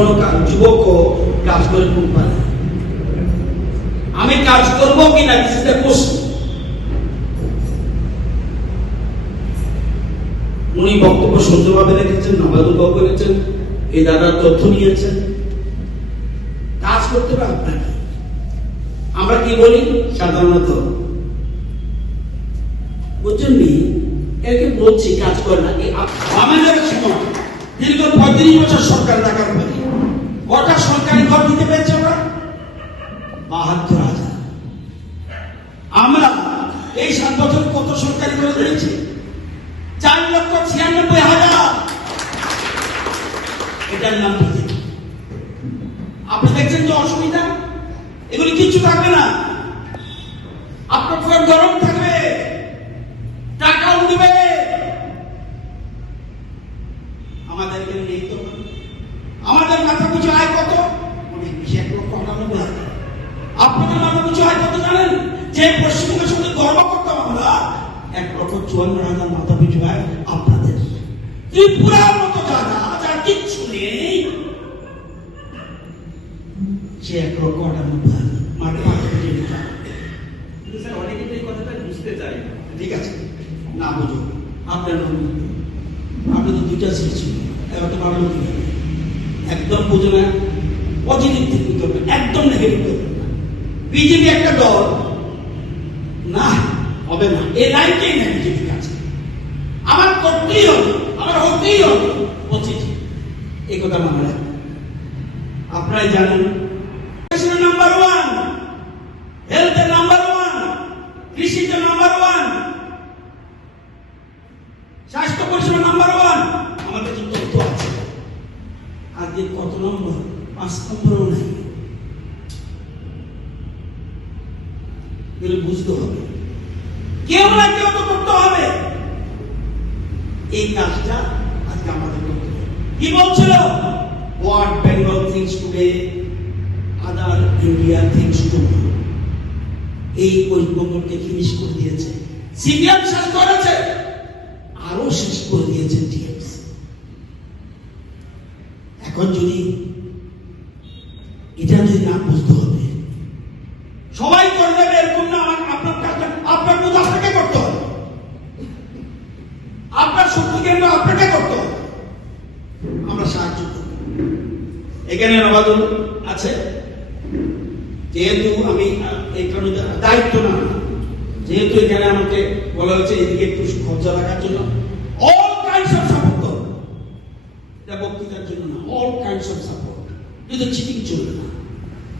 কোনো যুবক কাজ করে খুব পারে। আমি কাজ করবো কিনা দিস ইজ দ্য কোশ্চেন। উনি বক্তব্য সুন্দরভাবে রেখেছেন, নবায়নবাবু করেছেন, এই দাদার তথ্য নিয়েছেন। কাজ করতে হবে আপনাকে। আমরা কি বলি সাধারণত, বুঝছেন নি, একে বলছি কাজ করে না। আমাদের সময় দীর্ঘ 35 বছর সরকার থাকার পরে কটা সরকারি ঘর দিতে পেরেছে আমরা? 72,000। আমরা এই 7 বছর কত সরকারি ঘর দিয়েছি? 4,96,000। এটার নাম কি? আপনি দেখছেন যে অসুবিধা, এগুলি কিচ্ছু থাকবে না। আপনার ফোন গরম থাকবে, টাকাও দিবে। আমাদের এখানে নেই তো। আমাদের মাথা পিছু আয় কত? অনেক বেশি, 1,98,000। আপনাদের মাথা পিছু আয় কত জানেন? যে পশ্চিমবঙ্গের সঙ্গে গর্ব করতাম আমরা, 1,54,000 মাথা পিছু আয় আপনাদের। ত্রিপুরার মতো জায়গা যার কিচ্ছু নেই, সে 1,98,000 মাঠে মাথা পিছু দিতে। স্যার অনেকে এই কথাটা বুঝতে চায়। ঠিক আছে, না বুঝো আপনার, আপনি তো 2টা সিট ছিল, এবার তো বাড়ানো দিবেন। একদম বুঝো না, পজিটিভ থিঙ্কিং করবেন, একদম নেগেটিভ করবেন না। বিজেপি একটা দল না, হবে না। এই লাইনটাই না বিজেপির কাছে। আমার করতেই হবে, আমার হতেই হবে পজিটিভ, এই কথা মনে রাখবেন। আপনারাই জানেন নাম্বার 1, হেলথের নাম্বার 1, কৃষিতে নাম্বার 1, স্বাস্থ্য পরিষেবা নাম্বার 1। আমাদের যে তথ্য আছে, আজকে কত নম্বর? 5 নম্বরও নাই। এগুলো বুঝতে হবে, কেউ না কেউ তো করতে হবে। এই কাজটা আজকে আমাদের করতে হবে। কি বলছিল? What Bengal thinks today, other India thinks tomorrow। এই পশ্চিমবঙ্গকে ফিনিশ করে দিয়েছে সিপিএম, শেষ করেছে, আরো শেষ করে দিয়েছে টিএমসি। এখন যদি এটা যদি না বুঝতে হবে, সবাই করে দেবে এরকম না। আপনার কাজটা আপনার বুঝ আপনাকে করতে হবে, আপনার শক্তি কেন্দ্র আপনাকে করতে হবে। আমরা সাহায্য করব। এখানে নবাদল আছে, যেহেতু আমি এই কারণে দায়িত্ব না, যেহেতু এখানে আমাকে বলা হয়েছে এদিকে একটু খরচা রাখার জন্য, অল কাইন্ডস অফ সাপোর্ট, এটা বক্তৃতার জন্য না, অল কাইন্ডস অফ সাপোর্ট। কিন্তু চিটিং চলবে না।